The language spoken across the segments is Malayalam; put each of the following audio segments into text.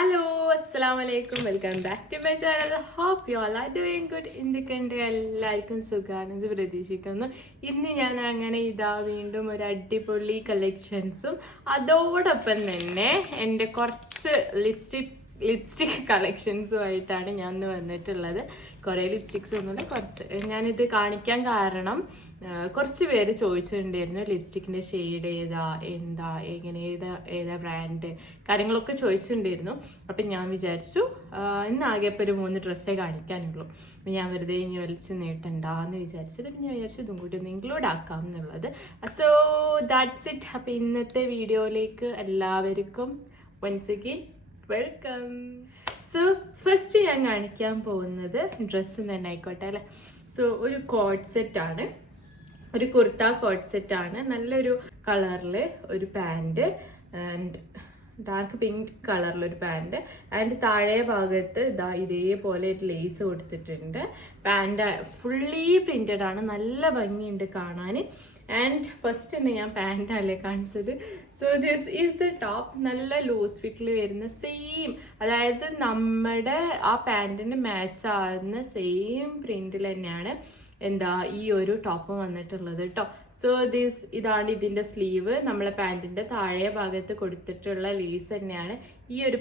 ഹലോ അസ്സലാമു അലൈക്കും welcome back to my channel. Hope you all are doing good. ഇന്ത്യക്കൻ്റെ എല്ലാവർക്കും സുഖമാണെന്ന് പ്രതീക്ഷിക്കുന്നു. ഇന്ന് ഞാൻ അങ്ങനെ വീണ്ടും ഒരു അടിപൊളി കളക്ഷൻസും അതോടൊപ്പം തന്നെ എൻ്റെ കുറച്ച് ലിപ്സ്റ്റിക് കളക്ഷൻസുമായിട്ടാണ് ഞാൻ ഇന്ന് വന്നിട്ടുള്ളത്. കുറേ ലിപ്സ്റ്റിക്സ് ഒന്നുമില്ല, കുറച്ച്. ഞാനിത് കാണിക്കാൻ കാരണം കുറച്ച് പേര് ചോദിച്ചിട്ടുണ്ടായിരുന്നു ലിപ്സ്റ്റിക്കിൻ്റെ ഷെയ്ഡ് എന്താ എങ്ങനെ ഏതാ ബ്രാൻഡ് കാര്യങ്ങളൊക്കെ ചോദിച്ചിട്ടുണ്ടായിരുന്നു. അപ്പം ഞാൻ വിചാരിച്ചു ഇന്നാകെ ഇപ്പോൾ ഒരു 3 ഡ്രസ്സേ കാണിക്കാനുള്ളൂ. അപ്പം ഞാൻ വെറുതെ ഇനി വലിച്ച് നീട്ടണ്ടെന്ന് വിചാരിച്ചിട്ട് ഞാൻ വിചാരിച്ചു ഇതും കൂടി ഒന്ന് ഇൻക്ലൂഡ് ആക്കാം എന്നുള്ളത്. So that's it. അപ്പം ഇന്നത്തെ വീഡിയോയിലേക്ക് എല്ലാവർക്കും once again welcome. So first ഞാൻ കാണിക്കാൻ പോകുന്നത് ഡ്രസ്സ് തന്നെ ആയിക്കോട്ടെ അല്ലേ. സോ ഒരു കോഡ് സെറ്റാണ്, ഒരു കുർത്ത കോഡ് സെറ്റാണ്. നല്ലൊരു കളറിൽ ഒരു പാൻറ് ആൻഡ് ഡാർക്ക് പിങ്ക് കളറിലൊരു പാൻറ് ആൻഡ് താഴെ ഭാഗത്ത് ഇതേപോലെ ഒരു ലേസ് കൊടുത്തിട്ടുണ്ട്. പാൻറ് ഫുള്ളി പ്രിന്റഡ് ആണ്, നല്ല ഭംഗിയുണ്ട് കാണാൻ. ആൻഡ് ഫസ്റ്റ് തന്നെ ഞാൻ പാൻറ്റല്ലേ കാണിച്ചത്. So this is the top. നല്ല ലൂസ് ഫിറ്റിൽ വരുന്ന സെയിം, അതായത് നമ്മുടെ ആ പാൻറ്റിന് മാച്ച് ആകുന്ന സെയിം പ്രിന്റിൽ തന്നെയാണ് ഈ ഒരു ടോപ്പ് വന്നിട്ടുള്ളത് കേട്ടോ. സോ ഇതാണ് ഇതിൻ്റെ സ്ലീവ്. നമ്മളെ പാൻറ്റിൻ്റെ താഴെ ഭാഗത്ത് കൊടുത്തിട്ടുള്ള ലേസ് തന്നെയാണ് ഈ ഒരു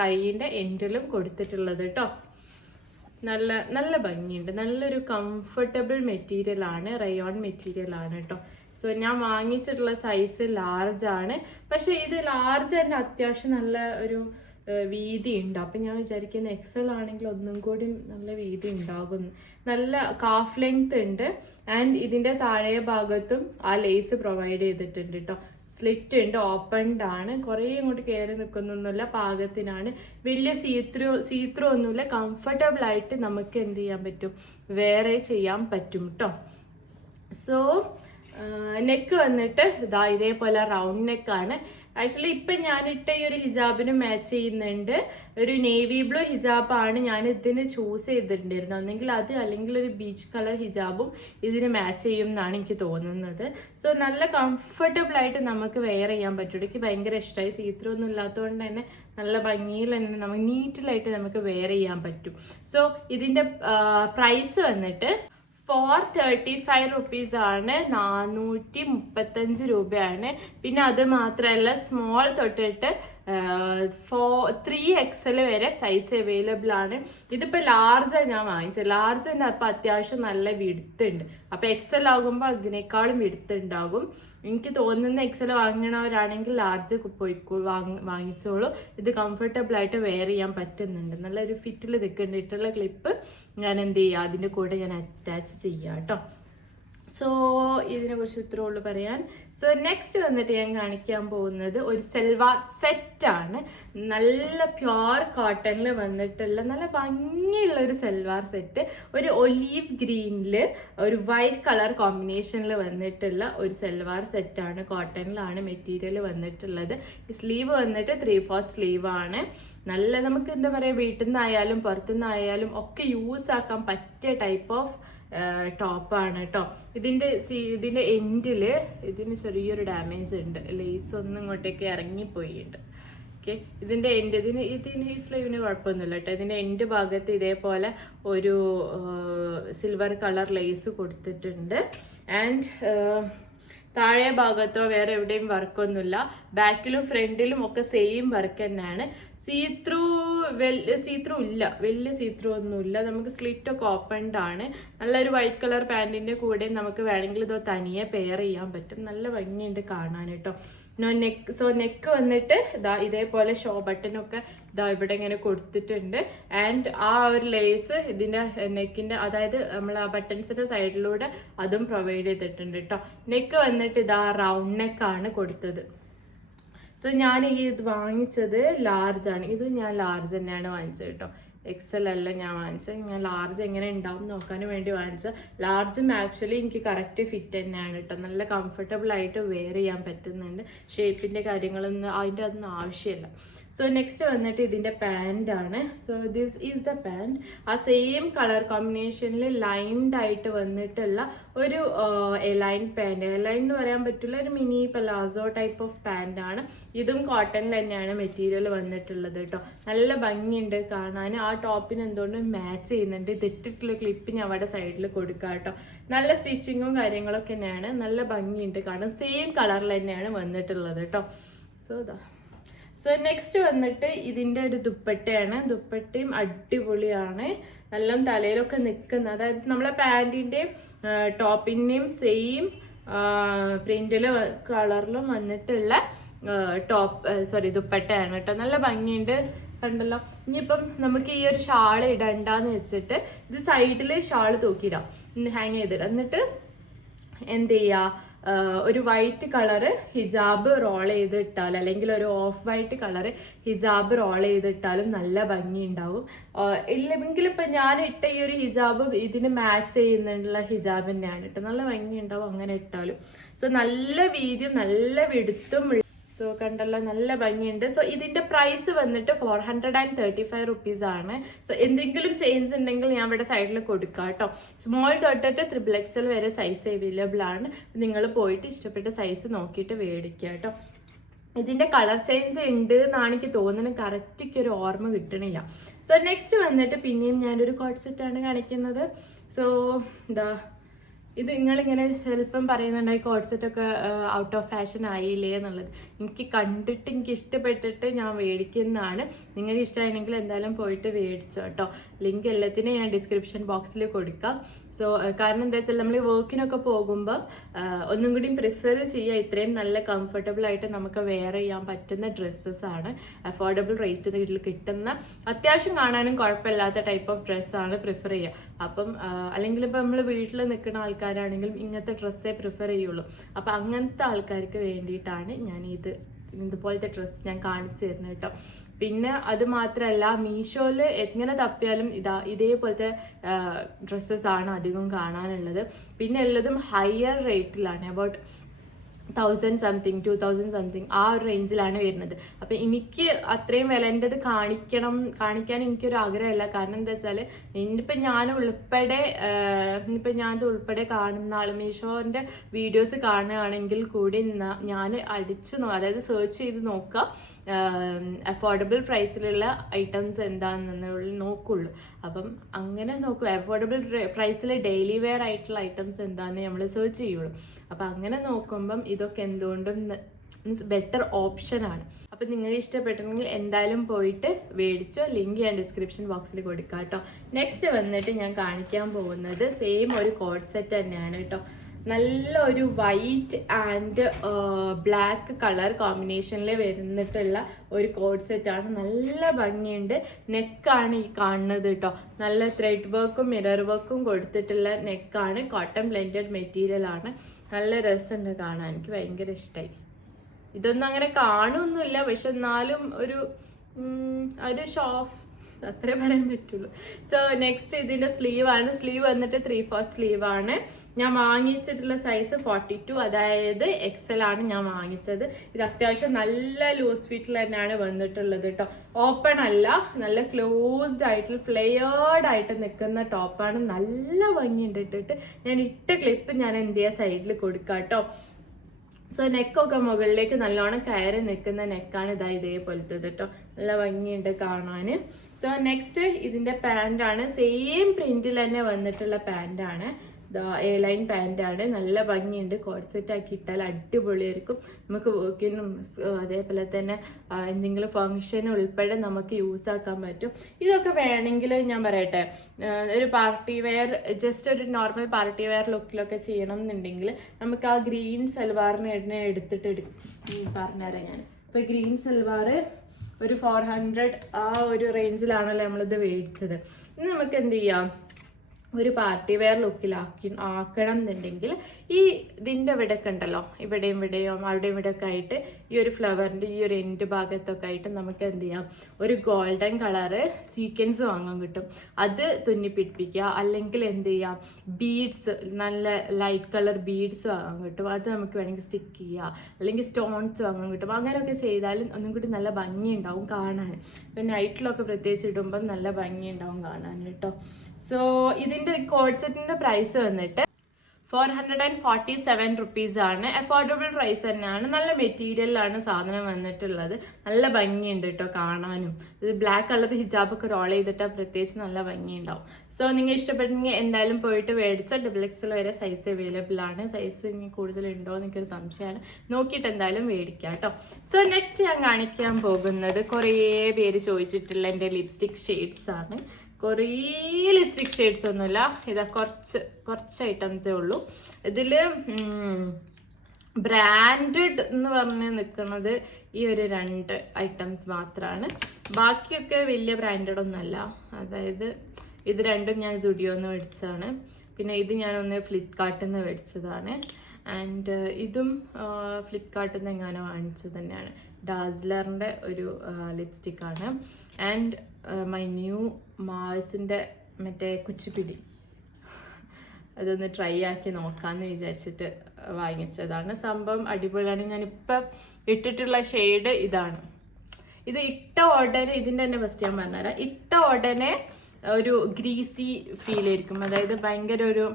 കൈയിൻ്റെ എൻഡിലും കൊടുത്തിട്ടുള്ളത് കേട്ടോ. നല്ല ഭംഗിയുണ്ട്. നല്ലൊരു കംഫർട്ടബിൾ മെറ്റീരിയൽ ആണ്, റയോൺ മെറ്റീരിയൽ ആണ് കേട്ടോ. സോ ഞാൻ വാങ്ങിച്ചിട്ടുള്ള സൈസ് ലാർജ് ആണ്. പക്ഷെ ഇത് ലാർജ് തന്നെ അത്യാവശ്യം നല്ല ഒരു വീതി ഉണ്ട്. അപ്പം ഞാൻ വിചാരിക്കുന്ന എക്സൽ ആണെങ്കിൽ ഒന്നും കൂടി നല്ല വീതി ഉണ്ടാകും. നല്ല കാഫ് ലെങ്ത് ഉണ്ട്. ആൻഡ് ഇതിൻ്റെ താഴെ ഭാഗത്തും ആ ലേസ് പ്രൊവൈഡ് ചെയ്തിട്ടുണ്ട് കേട്ടോ. സ്ലിറ്റ് ഉണ്ട്, ഓപ്പൺഡ് ആണ്. കുറേ ഇങ്ങോട്ട് കയറി നിൽക്കുന്നൊന്നുമില്ല, പാകത്തിനാണ്. വലിയ സീത്രോ ഒന്നുമില്ല. കംഫർട്ടബിൾ ആയിട്ട് നമുക്ക് എന്ത് ചെയ്യാൻ പറ്റും, വേറെ ചെയ്യാൻ പറ്റും കേട്ടോ. സോ നെക്ക് വന്നിട്ട് ഇതേപോലെ റൗണ്ട് നെക്കാണ്. ആക്ച്വലി ഇപ്പം ഞാനിട്ട ഈ ഒരു ഹിജാബിന് മാച്ച് ചെയ്യുന്നുണ്ട്. ഒരു നേവി ബ്ലൂ ഹിജാബാണ് ഞാൻ ഇതിന് ചൂസ് ചെയ്തിട്ടുണ്ടായിരുന്നത്. ഒന്നെങ്കിൽ അത്, അല്ലെങ്കിൽ ഒരു ബീച്ച് കളർ ഹിജാബും ഇതിന് മാച്ച് ചെയ്യും എന്നാണ് എനിക്ക് തോന്നുന്നത്. സോ നല്ല കംഫർട്ടബിൾ ആയിട്ട് നമുക്ക് വെയർ ചെയ്യാൻ പറ്റും. എനിക്ക് ഭയങ്കര ഇഷ്ടമായി. സീത്രോ ഒന്നും ഇല്ലാത്തതുകൊണ്ട് തന്നെ നല്ല ഭംഗിയിൽ തന്നെ നമുക്ക് നീറ്റിലായിട്ട് നമുക്ക് വെയർ ചെയ്യാൻ പറ്റും. സോ ഇതിൻ്റെ പ്രൈസ് വന്നിട്ട് 435 റുപ്പീസ് ആണ്, 435 രൂപയാണ്. പിന്നെ അത് മാത്രമല്ല സ്മോൾ തൊട്ടിട്ട് 3XL വരെ സൈസ് അവൈലബിൾ ആണ്. ഇതിപ്പോൾ ലാർജാണ് ഞാൻ വാങ്ങിച്ചത്. ലാർജ് തന്നെ അപ്പം അത്യാവശ്യം നല്ല വിടുത്ത് ഉണ്ട്. അപ്പോൾ XL ആകുമ്പോൾ അതിനേക്കാളും വിടുത്ത് ഉണ്ടാകും. എനിക്ക് തോന്നുന്ന XL വാങ്ങണവരാണെങ്കിൽ ലാർജ് വാങ്ങിച്ചോളൂ. ഇത് കംഫർട്ടബിൾ ആയിട്ട് വെയർ ചെയ്യാൻ പറ്റുന്നുണ്ട്. നല്ലൊരു ഫിറ്റിൽ നിൽക്കേണ്ടിട്ടുള്ള ക്ലിപ്പ് ഞാൻ എന്ത് ചെയ്യുക, അതിൻ്റെ കൂടെ ഞാൻ അറ്റാച്ച് ചെയ്യാം കേട്ടോ. സോ ഇതിനെ കുറിച്ച് ഇത്രേ ഉള്ളൂ പറയാൻ. സോ നെക്സ്റ്റ് വന്നിട്ട് ഞാൻ കാണിക്കാൻ പോകുന്നത് ഒരു സൽവാർ സെറ്റാണ്. നല്ല പ്യുവർ കോട്ടണിൽ വന്നിട്ടുള്ള നല്ല ഭംഗിയുള്ള ഒരു സൽവാർ സെറ്റ്. ഒരു ഒലീവ് ഗ്രീനിൽ ഒരു വൈറ്റ് കളർ കോമ്പിനേഷനിൽ വന്നിട്ടുള്ള ഒരു സൽവാർ സെറ്റാണ്. കോട്ടണിലാണ് മെറ്റീരിയൽ വന്നിട്ടുള്ളത്. സ്ലീവ് വന്നിട്ട് 3/4 സ്ലീവ് ആണ്. നല്ല നമുക്ക് എന്താ പറയുക, വീട്ടിൽ നിന്നായാലും പുറത്തുനിന്നായാലും ഒക്കെ യൂസ് ആക്കാൻ പറ്റിയ ടൈപ്പ് ഓഫ് ടോപ്പാണ് കേട്ടോ. ഇതിൻ്റെ എൻഡിൽ ഇതിന് ചെറിയൊരു ഡാമേജ് ഉണ്ട്. ലേസ് ഒന്നും ഇങ്ങോട്ടേക്ക് ഇറങ്ങിപ്പോയിട്ടുണ്ട്. ഓക്കെ, ഇതിൻ്റെ ഇതിന് ഈ സ്ലീവിന് കുഴപ്പമൊന്നുമില്ല കേട്ടോ. ഇതിൻ്റെ എൻഡ് ഭാഗത്ത് ഇതേപോലെ ഒരു സിൽവർ കളർ ലേസ് കൊടുത്തിട്ടുണ്ട്. ആൻഡ് താഴെ ഭാഗത്തോ വേറെ എവിടെയും വർക്കൊന്നുമില്ല. ബാക്കിലും ഫ്രണ്ടിലും ഒക്കെ സെയിം വർക്ക് തന്നെയാണ്. സീത്രൂ ഇല്ല, വലിയ സീത്രൂ ഒന്നുമില്ല. നമുക്ക് സ്ലിറ്റ് ഒക്കെ ഓപ്പൺഡ് ആണ്. നല്ലൊരു വൈറ്റ് കളർ പാൻറ്റിൻ്റെ കൂടെ നമുക്ക് വേണമെങ്കിൽ ഇതോ തനിയെ പെയർ ചെയ്യാൻ പറ്റും. നല്ല ഭംഗിയുണ്ട് കാണാൻ കേട്ടോ. നെക്ക് വന്നിട്ട് ഇതേപോലെ ഷോ ബട്ടനൊക്കെ ഇവിടെ ഇങ്ങനെ കൊടുത്തിട്ടുണ്ട്. ആൻഡ് ആ ഒരു ലേസ് ഇതിൻ്റെ നെക്കിൻ്റെ, അതായത് നമ്മൾ ആ ബട്ടൺസിൻ്റെ സൈഡിലൂടെ അതും പ്രൊവൈഡ് ചെയ്തിട്ടുണ്ട് കേട്ടോ. നെക്ക് വന്നിട്ട് റൗണ്ട് നെക്കാണ് കൊടുത്തത്. സോ ഞാൻ ഇത് വാങ്ങിച്ചത് ലാർജാണ്. ഇത് ഞാൻ ലാർജ് തന്നെയാണ് വാങ്ങിച്ചത് കേട്ടോ. XL അല്ല ഞാൻ വാങ്ങിച്ചത്. ഞാൻ ലാർജ് എങ്ങനെ ഉണ്ടാവും നോക്കാൻ വേണ്ടി വാങ്ങിച്ചത്. ലാർജും ആക്ച്വലി എനിക്ക് കറക്റ്റ് ഫിറ്റ് തന്നെയാണ് കേട്ടോ. നല്ല കംഫർട്ടബിൾ ആയിട്ട് വെയർ ചെയ്യാൻ പറ്റുന്നുണ്ട്. ഷേപ്പിൻ്റെ കാര്യങ്ങളൊന്നും അതിൻ്റെ അതൊന്നും ആവശ്യമില്ല. സോ നെക്സ്റ്റ് വന്നിട്ട് ഇതിൻ്റെ പാൻറ്റാണ്. So this is the pant. ആ സെയിം കളർ കോമ്പിനേഷനിൽ ലൈൻഡ് ആയിട്ട് വന്നിട്ടുള്ള ഒരു എലൈൻ പാൻറ്. എലൈൻ എന്ന് പറയാൻ പറ്റില്ല, ഒരു മിനി പലാസോ ടൈപ്പ് ഓഫ് പാൻറ്റാണ്. ഇതും കോട്ടണിൽ തന്നെയാണ് മെറ്റീരിയൽ വന്നിട്ടുള്ളത് കേട്ടോ. നല്ല ഭംഗിയുണ്ട് കാണാൻ. ആ ടോപ്പിന് എന്തുകൊണ്ടും മാച്ച് ചെയ്യുന്നുണ്ട്. ഇതിട്ടിട്ടുള്ള ക്ലിപ്പ് ഞാൻ അവിടെ സൈഡിൽ കൊടുക്കാം കേട്ടോ. നല്ല സ്റ്റിച്ചിങ്ങും കാര്യങ്ങളൊക്കെ തന്നെയാണ്. നല്ല ഭംഗിയുണ്ട് കാണാൻ. സെയിം കളറിൽ തന്നെയാണ് വന്നിട്ടുള്ളത് കേട്ടോ. സോ നെക്സ്റ്റ് വന്നിട്ട് ഇതിൻ്റെ ഒരു ദുപ്പട്ടയാണ്. ദുപ്പട്ടയും അടിപൊളിയാണ്. നല്ല തലയിലൊക്കെ നിൽക്കുന്ന, അതായത് നമ്മളെ പാൻറ്റിൻ്റെയും ടോപ്പിൻ്റെയും സെയിം പ്രിന്റില് കളറിലും വന്നിട്ടുള്ള ദുപ്പട്ടയാണ് കേട്ടോ. നല്ല ഭംഗിയുണ്ട് കണ്ടല്ലോ. ഇനിയിപ്പം നമുക്ക് ഈ ഒരു ഷാൾ ഇടണ്ടെന്ന് വെച്ചിട്ട് ഇത് സൈഡിൽ ഷാൾ തൂക്കിയിടാം, ഹാങ് ചെയ്തിടാം. എന്നിട്ട് എന്ത് ചെയ്യുക, ഒരു വൈറ്റ് കളറ് ഹിജാബ് റോൾ ചെയ്തിട്ടാൽ, അല്ലെങ്കിൽ ഒരു of white colour hijab role ചെയ്തിട്ടാലും നല്ല ഭംഗി ഉണ്ടാവും. ഇല്ലെങ്കിൽ ഇപ്പം ഞാൻ ഇട്ട ഈ ഒരു ഹിജാബ് ഇതിന് മാച്ച് ചെയ്യുന്നുള്ള ഹിജാബ് തന്നെയാണ് ഇട്ട്, നല്ല ഭംഗി ഉണ്ടാവും അങ്ങനെ ഇട്ടാലും. സോ നല്ല വീതിയും നല്ല വെടുത്തും. സോ കണ്ടല്ലോ, നല്ല ഭംഗിയുണ്ട്. സോ ഇതിൻ്റെ പ്രൈസ് വന്നിട്ട് 435 റുപ്പീസ് ആണ്. സോ എന്തെങ്കിലും ചേഞ്ച് ഉണ്ടെങ്കിൽ ഞാൻ ഇവിടെ സൈഡിൽ കൊടുക്കാം കേട്ടോ. സ്മോൾ തൊട്ടിട്ട് XXL വരെ സൈസ് അവൈലബിൾ ആണ്. നിങ്ങൾ പോയിട്ട് ഇഷ്ടപ്പെട്ട സൈസ് നോക്കിയിട്ട് മേടിക്കുക കേട്ടോ. ഇതിൻ്റെ കളർ ചേഞ്ച് ഉണ്ട് എന്നാണ് എനിക്ക് തോന്നുന്നത്, കറക്റ്റ് ഒരു ഓർമ്മ കിട്ടണില്ല. സോ നെക്സ്റ്റ് വന്നിട്ട് പിന്നെയും ഞാനൊരു കോട്ട് സെറ്റാണ് കാണിക്കുന്നത്. സോ ഇത് നിങ്ങളിങ്ങനെ ചിലപ്പം പറയുന്നുണ്ടായി കോട്ട് സെറ്റൊക്കെ ഔട്ട് ഓഫ് ഫാഷൻ ആയില്ലേ എന്നുള്ളത്. എനിക്ക് കണ്ടിട്ട് എനിക്ക് ഇഷ്ടപ്പെട്ടിട്ട് ഞാൻ മേടിക്കുന്നതാണ്. നിങ്ങൾക്ക് ഇഷ്ടമാണെങ്കിൽ എന്തായാലും പോയിട്ട് മേടിച്ചോ കേട്ടോ. ലിങ്ക് എല്ലാത്തിനും ഞാൻ ഡിസ്ക്രിപ്ഷൻ ബോക്സിൽ കൊടുക്കാം. സോ കാരണം എന്താ വെച്ചാൽ നമ്മൾ വർക്കിനൊക്കെ പോകുമ്പോൾ ഒന്നും കൂടി പ്രിഫർ ചെയ്യുക. ഇത്രയും നല്ല കംഫർട്ടബിൾ ആയിട്ട് നമുക്ക് വെയർ ചെയ്യാൻ പറ്റുന്ന ഡ്രസ്സസ് ആണ്. അഫോർഡബിൾ റേറ്റ് വീട്ടിൽ കിട്ടുന്ന, അത്യാവശ്യം കാണാനും കുഴപ്പമില്ലാത്ത ടൈപ്പ് ഓഫ് ഡ്രസ്സാണ് പ്രിഫർ ചെയ്യുക. അപ്പം അല്ലെങ്കിൽ ഇപ്പം നമ്മൾ വീട്ടിൽ നിൽക്കുന്ന ആൾക്കാരാണെങ്കിലും ഇങ്ങനത്തെ ഡ്രസ്സേ പ്രിഫർ ചെയ്യുള്ളൂ. അപ്പം അങ്ങനത്തെ ആൾക്കാർക്ക് വേണ്ടിയിട്ടാണ് ഞാൻ ഇതുപോലത്തെ ഡ്രസ്സ് ഞാൻ കാണിച്ചു തരുന്നത് കേട്ടോ. പിന്നെ അത് മാത്രമല്ല, മീഷോയിൽ എങ്ങനെ തപ്പിയാലും ഇതേപോലത്തെ ഡ്രസ്സസ് ആണ് അധികം കാണാനുള്ളത്. പിന്നെ ഉള്ളതും ഹയർ റേറ്റിലാണ്, അബൌട്ട് 1000 സംതിങ് 2000 സംതിങ് ആ ഒരു റേഞ്ചിലാണ് വരുന്നത്. അപ്പം എനിക്ക് അത്രയും വിലൻ്റെത് കാണിക്കാൻ എനിക്കൊരു ആഗ്രഹമില്ല. കാരണം എന്താ വെച്ചാൽ ഇനിയിപ്പോൾ ഞാനത് ഉൾപ്പെടെ കാണുന്ന ആൾ മീഷോൻ്റെ വീഡിയോസ് കാണുകയാണെങ്കിൽ കൂടി ഞാൻ അതായത് സെർച്ച് ചെയ്ത് നോക്കുക, അഫോർഡബിൾ പ്രൈസിലുള്ള ഐറ്റംസ് എന്താണെന്നുള്ളത് നോക്കുള്ളൂ. അപ്പം അങ്ങനെ നോക്കൂ, അഫോർഡബിൾ പ്രൈസിൽ ഡെയിലി വെയർ ആയിട്ടുള്ള ഐറ്റംസ് എന്താണെന്ന് നമ്മൾ സെർച്ച് ചെയ്യുള്ളൂ. അപ്പം അങ്ങനെ നോക്കുമ്പം ഇതൊക്കെ എന്തുകൊണ്ടും ബെറ്റർ ഓപ്ഷനാണ്. അപ്പം നിങ്ങൾക്ക് ഇഷ്ടപ്പെട്ടെങ്കിൽ എന്തായാലും പോയിട്ട് മേടിച്ചോ. ലിങ്ക് ഞാൻ ഡിസ്ക്രിപ്ഷൻ ബോക്സിൽ കൊടുക്കാം കേട്ടോ. നെക്സ്റ്റ് വന്നിട്ട് ഞാൻ കാണിക്കാൻ പോകുന്നത് സെയിം ഒരു കോട്ട് സെറ്റ് തന്നെയാണ് കേട്ടോ. നല്ല ഒരു വൈറ്റ് ആൻഡ് ബ്ലാക്ക് കളർ കോമ്പിനേഷനിൽ വരുന്നിട്ടുള്ള ഒരു കോട്ട് സെറ്റാണ്. നല്ല ഭംഗിയുണ്ട്. നെക്കാണ് ഈ കാണുന്നത് കേട്ടോ. നല്ല ത്രെഡ് വർക്കും മിറർ വർക്കും കൊടുത്തിട്ടുള്ള നെക്കാണ്. കോട്ടൺ ബ്ലെൻഡഡ് മെറ്റീരിയൽ ആണ്. നല്ല രസമുണ്ട് കാണാൻ, എനിക്ക് ഭയങ്കര ഇഷ്ടമായി. ഇതൊന്നും അങ്ങനെ കാണുമൊന്നുമില്ല, പക്ഷെ എന്നാലും ഒരു ഷോഫ് അത്രേ പറയാൻ പറ്റുള്ളൂ. സോ നെക്സ്റ്റ് ഇതിൻ്റെ സ്ലീവാണ്. സ്ലീവ് വന്നിട്ട് 3/4 സ്ലീവാണ്. ഞാൻ വാങ്ങിച്ചിട്ടുള്ള സൈസ് 42, അതായത് XL ആണ് ഞാൻ വാങ്ങിച്ചത്. ഇത് അത്യാവശ്യം നല്ല ലൂസ് ഫിറ്റിൽ തന്നെയാണ് വന്നിട്ടുള്ളത് കേട്ടോ. ഓപ്പൺ അല്ല, നല്ല ക്ലോസ്ഡ് ആയിട്ടുള്ള ഫ്ലെയേർഡ് ആയിട്ട് നിൽക്കുന്ന ടോപ്പാണ്. നല്ല ഭംഗിയുണ്ട് ഇട്ടിട്ട്. ഞാൻ ഇട്ട ക്ലിപ്പ് ഞാൻ എന്ത് ചെയ്യുക സൈഡിൽ കൊടുക്കാം കേട്ടോ. സോ നെക്കൊക്കെ മുകളിലേക്ക് നല്ലോണം കയറി നിൽക്കുന്ന നെക്കാണ് ഇതേപോലത്തെ കേട്ടോ. നല്ല ഭംഗിയുണ്ട് കാണാൻ. സോ നെക്സ്റ്റ് ഇതിൻ്റെ പാൻറ്റാണ്. സെയിം പ്രിന്റിൽ തന്നെ വന്നിട്ടുള്ള പാൻറ്റാണ്. എയർലൈൻ പാൻറ്റാണ്. നല്ല ഭംഗിയുണ്ട്. കോട്ട് സെറ്റ് ആക്കി ഇട്ടാൽ അടിപൊളിയായിരിക്കും. നമുക്ക് വർക്കിനും അതേപോലെ തന്നെ എന്തെങ്കിലും ഫംഗ്ഷൻ ഉൾപ്പെടെ നമുക്ക് യൂസ് ആക്കാൻ പറ്റും. ഇതൊക്കെ വേണമെങ്കിൽ ഞാൻ പറയട്ടെ, ഒരു പാർട്ടി വെയർ, ജസ്റ്റ് ഒരു നോർമൽ പാർട്ടി വെയർ ലുക്കിലൊക്കെ ചെയ്യണം എന്നുണ്ടെങ്കിൽ നമുക്ക് ആ ഗ്രീൻ സൽവാറിനെ എടുത്തിട്ട് പറഞ്ഞുതരാം ഞാൻ. ഇപ്പോൾ ഗ്രീൻ സൽവാർ ഒരു 400 ആ ഒരു റേഞ്ചിലാണല്ലോ നമ്മളിത് മേടിച്ചത്. ഇനി നമുക്ക് എന്ത് ചെയ്യാം, ഒരു പാർട്ടി വെയർ ആക്കണം എന്നുണ്ടെങ്കിൽ ഈ ഇതിൻ്റെ ഇവിടെയൊക്കെ ഉണ്ടല്ലോ, ഇവിടെയും ഇവിടെയും അവിടെയും ഇവിടെയൊക്കെ ആയിട്ട് ഈ ഒരു ഫ്ലവറിൻ്റെ ഈ ഒരു എൻഡ് ഭാഗത്തൊക്കെ ആയിട്ട് നമുക്ക് എന്ത് ചെയ്യാം, ഒരു ഗോൾഡൻ കളറ് സീക്വൻസ് വാങ്ങാൻ കിട്ടും. അത് തുന്നിപ്പിടിപ്പിക്കുക. അല്ലെങ്കിൽ എന്ത് ചെയ്യാം, ബീഡ്സ്, നല്ല ലൈറ്റ് കളർ ബീഡ്സ് വാങ്ങാൻ കിട്ടും. അത് നമുക്ക് വേണമെങ്കിൽ സ്റ്റിക്ക് ചെയ്യുക. അല്ലെങ്കിൽ സ്റ്റോൺസ് വാങ്ങാൻ കിട്ടും. അങ്ങനെയൊക്കെ ചെയ്താലും ഒന്നും കൂടി നല്ല ഭംഗി ഉണ്ടാവും കാണാൻ. ഇപ്പം നൈറ്റിലൊക്കെ പ്രത്യേകിച്ച് ഇടുമ്പം നല്ല ഭംഗി ഉണ്ടാവും കാണാൻ കേട്ടോ. സോ ഇതിൻ്റെ കോഡ് സെറ്റിൻ്റെ പ്രൈസ് വന്നിട്ട് 447 റുപ്പീസാണ്. അഫോർഡബിൾ പ്രൈസ് തന്നെയാണ്. നല്ല മെറ്റീരിയലാണ് സാധനം വന്നിട്ടുള്ളത്. നല്ല ഭംഗിയുണ്ട് കേട്ടോ കാണാനും. ഇത് ബ്ലാക്ക് കളർ ഹിജാബൊക്കെ റോൾ ചെയ്തിട്ടാൽ പ്രത്യേകിച്ച് നല്ല ഭംഗിയുണ്ടാവും. സോ നിങ്ങൾ ഇഷ്ടപ്പെട്ടെങ്കിൽ എന്തായാലും പോയിട്ട് മേടിച്ച XXL വരെ സൈസ് അവൈലബിൾ ആണ്. സൈസ് ഇനി കൂടുതലുണ്ടോ എന്നൊരു സംശയമാണ്. നോക്കിയിട്ട് എന്തായാലും മേടിക്കാം കേട്ടോ. സോ നെക്സ്റ്റ് ഞാൻ കാണിക്കാൻ പോകുന്നത് കുറേ പേര് ചോദിച്ചിട്ടുള്ള എൻ്റെ ലിപ്സ്റ്റിക് ഷെയ്ഡ്സ് ആണ്. കുറേ ലിപ്സ്റ്റിക് ഷെയ്ഡ്സ് ഒന്നുമില്ല, ഇതാ കുറച്ച് ഐറ്റംസേ ഉള്ളൂ. ഇതിൽ ബ്രാൻഡഡ് എന്ന് പറഞ്ഞ് നിൽക്കുന്നത് ഈ ഒരു 2 ഐറ്റംസ് മാത്രമാണ്. ബാക്കിയൊക്കെ വലിയ ബ്രാൻഡഡ് ഒന്നുമല്ല. അതായത് ഇത് രണ്ടും ഞാൻ സുഡിയോന്ന് മേടിച്ചതാണ്. പിന്നെ ഇത് ഞാനൊന്ന് ഫ്ലിപ്കാർട്ടിൽ നിന്ന് മേടിച്ചതാണ്. ആൻഡ് ഇതും ഫ്ലിപ്കാർട്ടിൽ നിന്ന് എങ്ങാനോ വാങ്ങിച്ചത് തന്നെയാണ്. ഡാസ്ലറിൻ്റെ ഒരു ലിപ്സ്റ്റിക്കാണ്. ആൻഡ് മൈ ന്യൂ മാഴ്സിൻ്റെ മറ്റേ കുച്ചിപ്പിടി, അതൊന്ന് ട്രൈ ആക്കി നോക്കാമെന്ന് വിചാരിച്ചിട്ട് വാങ്ങിച്ചതാണ്. സംഭവം അടിപൊളിയാണ്. ഞാനിപ്പം ഇട്ടിട്ടുള്ള ഷെയ്ഡ് ഇതാണ്. ഇത് ഇട്ട ഉടനെ, ഇതിൻ്റെ തന്നെ ഫസ്റ്റ് ഞാൻ പറഞ്ഞുതരാം, ഇട്ട ഉടനെ ഒരു ഗ്രീസി ഫീൽ ആയിരിക്കും. അതായത് ഭയങ്കര ഒരു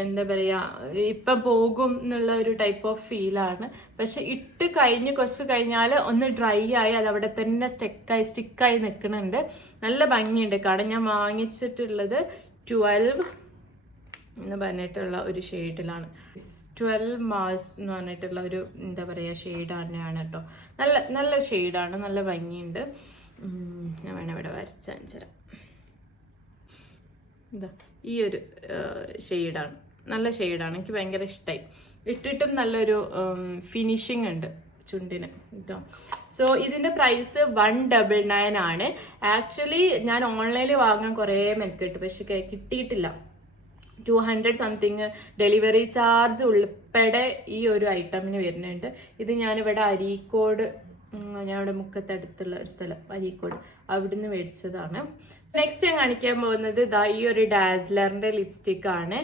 എന്താ പറയുക, ഇപ്പം പോകും എന്നുള്ള ഒരു ടൈപ്പ് ഓഫ് ഫീലാണ്. പക്ഷെ ഇട്ട് കഴിഞ്ഞ് കുറച്ച് കഴിഞ്ഞാൽ ഒന്ന് ഡ്രൈ ആയി അത് അവിടെ തന്നെ സ്റ്റിക്കായി നിൽക്കുന്നുണ്ട്. നല്ല ഭംഗിയുണ്ട് കാണാൻ. ഞാൻ വാങ്ങിച്ചിട്ടുള്ളത് 12 എന്ന് പറഞ്ഞിട്ടുള്ള ഒരു ഷെയ്ഡിലാണ്. 12 മാസ് എന്ന് പറഞ്ഞിട്ടുള്ള ഒരു എന്താ പറയുക ഷെയ്ഡ് തന്നെയാണ് കേട്ടോ. നല്ല ഷെയ്ഡാണ്, നല്ല ഭംഗിയുണ്ട്. ഞാൻ വേണം ഇവിടെ വരച്ചു തരാം. ഇതാ ഈ ഒരു ഷെയ്ഡാണ്, നല്ല ഷെയ്ഡാണ്. എനിക്ക് ഭയങ്കര ഇഷ്ടമായി. ഇട്ടിട്ടും നല്ലൊരു ഫിനിഷിങ് ഉണ്ട് ചുണ്ടിന് കേട്ടോ. സോ ഇതിൻ്റെ പ്രൈസ് 199 ആണ്. ആക്ച്വലി ഞാൻ ഓൺലൈനിൽ വാങ്ങാൻ കുറേ മെനക്കെട്ടു, പക്ഷെ കിട്ടിയിട്ടില്ല. 200 സംതിങ് ഡെലിവറി ചാർജ് ഉൾപ്പെടെ ഈ ഒരു ഐറ്റമിന് വരുന്നുണ്ട്. ഇത് ഞാനിവിടെ അരീക്കോട്, ഞാൻ ഇവിടെ മുക്കത്തടുത്തുള്ള ഒരു സ്ഥലം അരീക്കോട്, അവിടുന്ന് മേടിച്ചതാണ്. നെക്സ്റ്റ് ഞാൻ കാണിക്കാൻ പോകുന്നത് ഈ ഒരു ഡാസ്ലറിൻ്റെ ലിപ്സ്റ്റിക് ആണ്.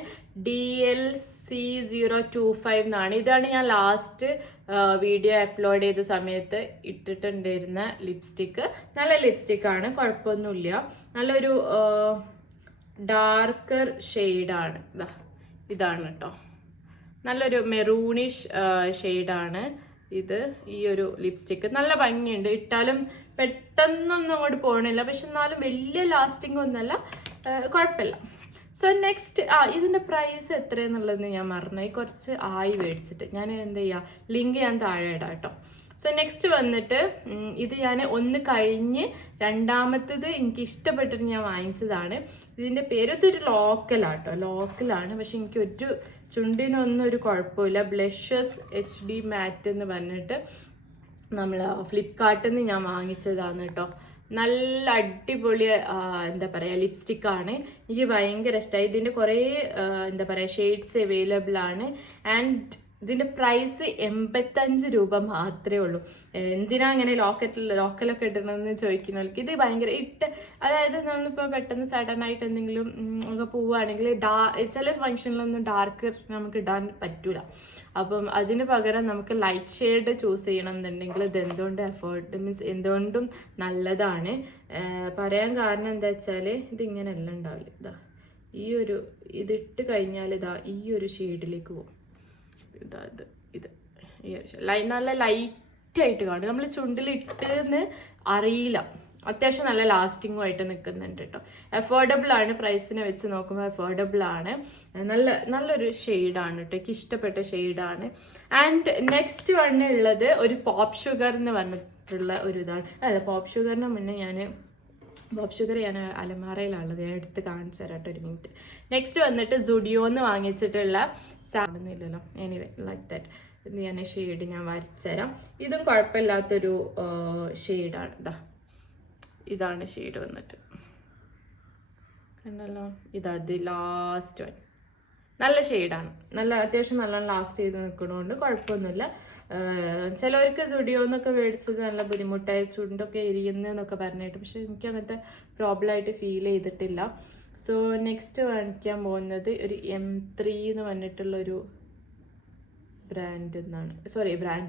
DLC025 എന്നാണ്. ഇതാണ് ഞാൻ ലാസ്റ്റ് വീഡിയോ അപ്ലോഡ് ചെയ്ത സമയത്ത് ഇട്ടിട്ടുണ്ടായിരുന്ന ലിപ്സ്റ്റിക്ക്. നല്ല ലിപ്സ്റ്റിക്കാണ്, കുഴപ്പമൊന്നുമില്ല. നല്ലൊരു ഡാർക്കർ ഷെയ്ഡാണ്. ഇതാണ് കേട്ടോ, നല്ലൊരു മെറൂണിഷ് ഷെയ്ഡാണ് ഇത്. ഈ ഒരു ലിപ്സ്റ്റിക്ക് നല്ല ഭംഗിയുണ്ട്. ഇട്ടാലും പെട്ടെന്നൊന്നും അങ്ങോട്ട് പോകണില്ല, പക്ഷെ എന്നാലും വലിയ ലാസ്റ്റിംഗ് ഒന്നുമല്ല, കുഴപ്പമില്ല. സോ നെക്സ്റ്റ് ഇതിൻ്റെ പ്രൈസ് എത്രയെന്നുള്ളതെന്ന് ഞാൻ മറന്നു, കുറച്ച് ആയി മേടിച്ചിട്ട്. ഞാൻ എന്താ ചെയ്യുക, ലിങ്ക് ഞാൻ താഴെ ഇടാം കേട്ടോ. സോ നെക്സ്റ്റ് വന്നിട്ട് ഇത് ഞാൻ ഒന്ന് കഴിഞ്ഞ് രണ്ടാമത്തേത് എനിക്ക് ഇഷ്ടപ്പെട്ടിട്ട് ഞാൻ വാങ്ങിച്ചതാണ്. ഇതിൻ്റെ പേര് ഇതൊരു ലോക്കലാണ്, പക്ഷെ എനിക്ക് ഒരു ചുണ്ടിനൊന്നും ഒരു കുഴപ്പമില്ല. ബ്ലഷസ് HD മാറ്റ് എന്ന് പറഞ്ഞിട്ട് നമ്മൾ ഫ്ലിപ്കാർട്ടിൽ നിന്ന് ഞാൻ വാങ്ങിച്ചതാണ് കേട്ടോ. നല്ല അടിപൊളി എന്താ പറയുക ലിപ്സ്റ്റിക്കാണ്. എനിക്ക് ഭയങ്കര ഇഷ്ടമായി. ഇതിൻ്റെ കുറേ എന്താ പറയുക ഷെയ്ഡ്സ് അവൈലബിൾ ആണ്. ആൻഡ് ഇതിൻ്റെ പ്രൈസ് 85 രൂപ മാത്രമേ ഉള്ളൂ. എന്തിനാ അങ്ങനെ ലോക്കലൊക്കെ ഇടണമെന്ന് ചോദിക്കുന്നവർക്ക് ഇത് ഭയങ്കര അതായത് നമ്മളിപ്പോൾ പെട്ടെന്ന് സഡൻ ആയിട്ട് എന്തെങ്കിലും ഒക്കെ പോവുകയാണെങ്കിൽ ചില ഫംഗ്ഷനിലൊന്നും ഡാർക്ക് നമുക്ക് ഇടാൻ പറ്റൂല. അപ്പം അതിന് പകരം നമുക്ക് ലൈറ്റ് ഷെയ്ഡ് ചൂസ് ചെയ്യണം എന്നുണ്ടെങ്കിൽ ഇത് എന്തുകൊണ്ടും നല്ലതാണ്. പറയാൻ കാരണം എന്താ വെച്ചാൽ ഇതിങ്ങനെയല്ല ഉണ്ടാവില്ല. ഇതാ ഈ ഒരു ഇതിട്ട് കഴിഞ്ഞാൽ ഈ ഒരു ഷെയ്ഡിലേക്ക് പോകും. ഇത് നല്ല ലൈറ്റായിട്ട് കാണും. നമ്മൾ ചുണ്ടിൽ ഇട്ടെന്ന് അറിയില്ല. അത്യാവശ്യം നല്ല ലാസ്റ്റിങ്ങും ആയിട്ട് നിൽക്കുന്നുണ്ട് കേട്ടോ. അഫോർഡബിൾ ആണ്, പ്രൈസിനെ വെച്ച് നോക്കുമ്പോൾ അഫോർഡബിൾ ആണ്. നല്ലൊരു ഷെയ്ഡാണ് കേട്ടോ, എനിക്ക് ഇഷ്ടപ്പെട്ട ഷെയ്ഡാണ്. ആൻഡ് നെക്സ്റ്റ് ഉള്ളത് ഒരു പോപ്പ് ഷുഗർ എന്ന് പറഞ്ഞിട്ടുള്ള ഒരു ഇതാണ്. അല്ല, പോപ്പ് ഷുഗറിന് മുന്നേ പോപ്പ് ഷുഗർ ഞാൻ അലമാറയിലുള്ളത്, ഞാൻ എടുത്ത് കാണിച്ചു തരാം കേട്ടോ, ഒരു മിനിറ്റ്. നെക്സ്റ്റ് വന്നിട്ട് സുഡിയോന്ന് വാങ്ങിച്ചിട്ടുള്ള സാധനമില്ലല്ലോ, എനിവേ ലൈക്ക് ദാറ്റ്. ഇത് ഞാൻ ഷെയ്ഡ് ഞാൻ വരച്ചുതരാം. ഇതും കുഴപ്പമില്ലാത്തൊരു ഷെയ്ഡാണ്. ഇതാണ് ഷെയ്ഡ് വന്നിട്ട് കണ്ടല്ലോ, ഇതത് ലാസ്റ്റ് വൺ. നല്ല ഷെയ്ഡാണ്, നല്ല അത്യാവശ്യം നല്ലോണം ലാസ്റ്റ് ചെയ്ത് നിൽക്കണോണ്ട് കുഴപ്പമൊന്നുമില്ല. ചിലവർക്ക് സ്റ്റുഡിയോന്നൊക്കെ മേടിച്ചത് നല്ല ബുദ്ധിമുട്ടായി, ചുണ്ടൊക്കെ എരിയുന്നതെന്നൊക്കെ പറഞ്ഞിട്ട്, പക്ഷെ എനിക്ക് അങ്ങനത്തെ പ്രോബ്ലം ആയിട്ട് ഫീൽ ചെയ്തിട്ടില്ല. സോ നെക്സ്റ്റ് കാണിക്കാൻ പോകുന്നത് ഒരു M3 എന്ന് പറഞ്ഞിട്ടുള്ളൊരു ബ്രാൻഡ്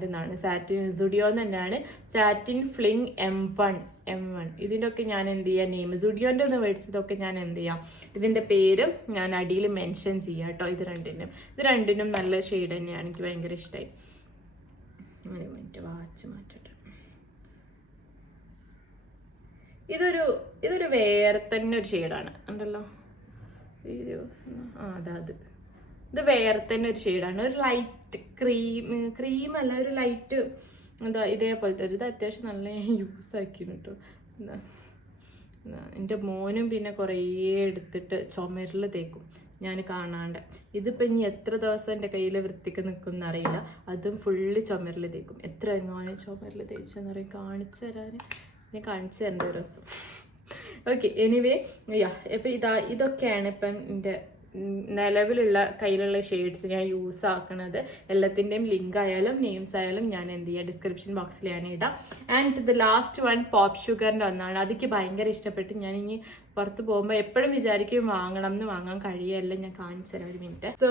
എന്നാണ് സാറ്റിൻ സുഡിയോ തന്നെയാണ്. Satin fling M1. ഇതിൻ്റെ ഒക്കെ ഞാൻ എന്ത് ചെയ്യാം, നെയിം സുഡിയോൻ്റെ ഒന്ന് മേടിച്ചതൊക്കെ ഞാൻ എന്ത് ചെയ്യാം, ഇതിൻ്റെ പേരും ഞാൻ അടിയിൽ മെൻഷൻ ചെയ്യാം കേട്ടോ. ഇത് രണ്ടിനും നല്ല ഷെയ്ഡ് തന്നെയാണ്, എനിക്ക് ഭയങ്കര ഇഷ്ടമായി. ഒരു മിനിറ്റ് വാച്ച് മാറ്റട്ടെ. ഇതൊരു വേറെ തന്നെ ഒരു ഷെയ്ഡാണ് ഉണ്ടല്ലോ, ഇത് വേറെ തന്നെ ഒരു ഷെയ്ഡാണ്. ഒരു ലൈറ്റ് ക്രീമല്ല, ഒരു ലൈറ്റ് എന്താ ഇതേപോലത്തെ ഇത് അത്യാവശ്യം നല്ല യൂസ് ആക്കിയിരുന്നു കേട്ടോ. എൻ്റെ മോനും പിന്നെ കുറേ എടുത്തിട്ട് ചുമരിൽ തേക്കും ഞാൻ കാണാണ്ട്. ഇതിപ്പോൾ ഇനി എത്ര ദിവസം എൻ്റെ കയ്യിൽ വൃത്തിക്ക് നിൽക്കും എന്നറിയില്ല. അതും ഫുള്ള് ചുമരിൽ തേക്കും. എത്ര എങ്ങാനും ചുമരിൽ തേച്ചെന്നറിയാം, കാണിച്ചു തരാൻ ഞാൻ കാണിച്ചു തരേണ്ട ഒരു ദിവസം. ഓക്കെ, എനിവേ ഇപ്പം ഇതൊക്കെയാണ് ഇപ്പം എൻ്റെ നിലവിലുള്ള കയ്യിലുള്ള ഷെയ്ഡ്സ് ഞാൻ യൂസ് ആക്കുന്നത്. എല്ലാത്തിൻ്റെയും ലിങ്ക് ആയാലും നെയിംസ് ആയാലും ഞാൻ എന്ത് ചെയ്യുക, ഡിസ്ക്രിപ്ഷൻ ബോക്സിൽ ഞാൻ ഇടാം. And the last one pop ഷുഗറിൻ്റെ ഒന്നാണ്. അതെനിക്ക് ഭയങ്കര ഇഷ്ടപ്പെട്ടു. ഞാനിനി പുറത്ത് പോകുമ്പോൾ എപ്പോഴും വിചാരിക്കും വാങ്ങാൻ കഴിയല്ല. ഞാൻ കാണിച്ചു തരാം, ഒരു മിനിറ്റ്. സോ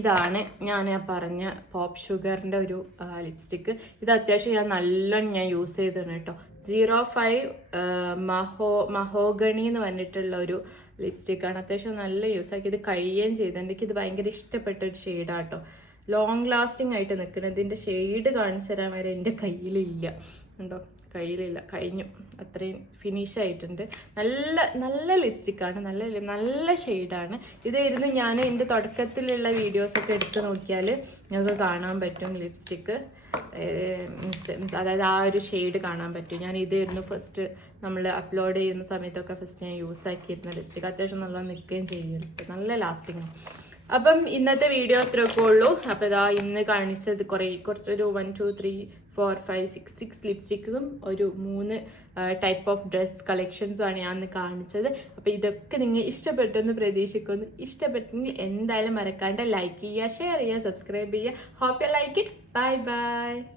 ഇതാണ് ഞാൻ പറഞ്ഞ പോപ്പ് ഷുഗറിൻ്റെ ഒരു ലിപ്സ്റ്റിക്ക്. ഇത് അത്യാവശ്യം ഞാൻ നല്ലോണം യൂസ് ചെയ്തതാണ് കേട്ടോ. 05 മഹോഗണി എന്ന് പറഞ്ഞിട്ടുള്ള ഒരു ലിപ്സ്റ്റിക്കാണ്. അത്യാവശ്യം നല്ല യൂസ് ആക്കി ഇത് കഴിയുകയും ചെയ്തു. എനിക്കിത് ഭയങ്കര ഇഷ്ടപ്പെട്ട ഒരു ഷെയ്ഡാട്ടോ. ലോങ് ലാസ്റ്റിംഗ് ആയിട്ട് നിൽക്കുന്നത്. ഇതിൻ്റെ ഷെയ്ഡ് കാണിച്ചു തരാൻ വരെ എൻ്റെ കയ്യിലില്ല ഉണ്ടോ, കഴിഞ്ഞു. അത്രയും ഫിനിഷ് ആയിട്ടുണ്ട്. നല്ല ലിപ്സ്റ്റിക്കാണ്, നല്ല ഷെയ്ഡാണ്. ഇതായിരുന്നു ഞാൻ എൻ്റെ തുടക്കത്തിലുള്ള വീഡിയോസൊക്കെ എടുത്ത് നോക്കിയാൽ ഞങ്ങൾക്ക് കാണാൻ പറ്റും ലിപ്സ്റ്റിക്ക്. അതായത് ആ ഒരു ഷെയ്ഡ് കാണാൻ പറ്റും. ഞാൻ ഇതായിരുന്നു ഫസ്റ്റ് നമ്മൾ അപ്ലോഡ് ചെയ്യുന്ന സമയത്തൊക്കെ ഫസ്റ്റ് ഞാൻ യൂസ് ആക്കിയിരുന്ന ലിപ്സ്റ്റിക്ക്. അത്യാവശ്യം നല്ല നിൽക്കുകയും ചെയ്യുന്നുണ്ട്, നല്ല ലാസ്റ്റിംഗ് ആണ്. അപ്പം ഇന്നത്തെ വീഡിയോ അത്രയൊക്കെ ഉള്ളൂ. അപ്പോൾ ഇതാ ഇന്ന് കാണിച്ചത് കുറച്ചൊരു 1 2 3 4 5 6 ലിപ്സ്റ്റിക്സും ഒരു 3 ടൈപ്പ് ഓഫ് ഡ്രസ് കളക്ഷൻസുമാണ് ഞാൻ ഇന്ന് കാണിച്ചത്. അപ്പോൾ ഇതൊക്കെ നിങ്ങൾ ഇഷ്ടപ്പെട്ടെന്ന് പ്രതീക്ഷിക്കുന്നു. ഇഷ്ടപ്പെട്ടെങ്കിൽ എന്തായാലും മറക്കാണ്ട് ലൈക്ക് ചെയ്യുക, ഷെയർ ചെയ്യുക, സബ്സ്ക്രൈബ് ചെയ്യുക. Hope you like it. Bye by.